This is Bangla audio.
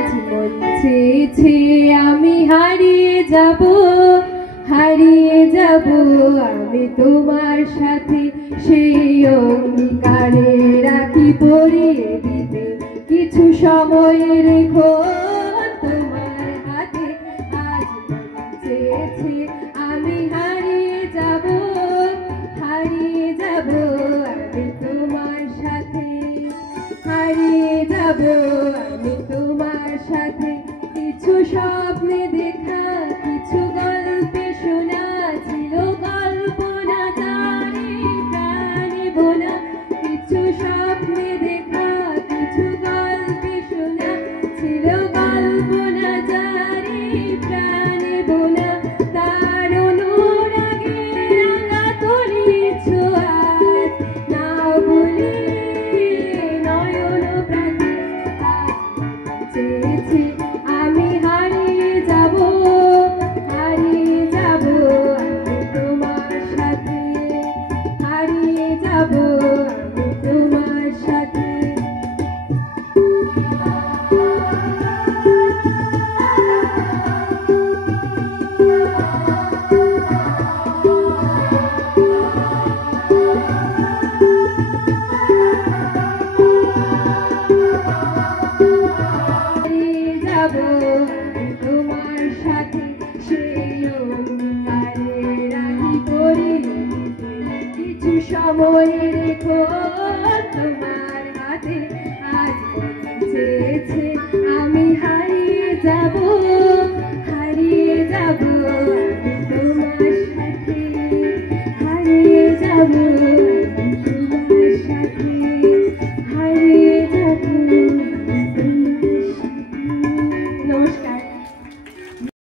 আজ মন চেয়েছে আমি হারিয়ে যাব আমি তোমার সাথে সেই অঙ্গীকারে রাখি পরিয়ে দিতে কিছু সময় রেখো তোমার হাতে। আজ মন চেয়েছে আমি হারিয়ে যাব আমি তোমার সাথে, হারিয়ে যাব আমি তোমার সাথে। কিছু স্বপ্নে দেখা, কিছু গল্পে শোনা ছিল কল্পনা তারে প্রাণে বোনা। কিছু স্বপ্নে দেখা, কিছু গল্পে শোনা ছিল কল্পনা তারে প্রাণে বোনা। তার অনুরাগে রাঙা তুলিছ আজ, নাও বলে নয়ন প্রাণে। চেয়েছি আমি হারিয়ে যাব আমি তোমার সাথে, হারিয়ে যাব আমি তোমার সাথে। তোমার সাথে সেই অঙ্গীকারে রাখি পরিয়ে দিতে কিছু সময় রেখো।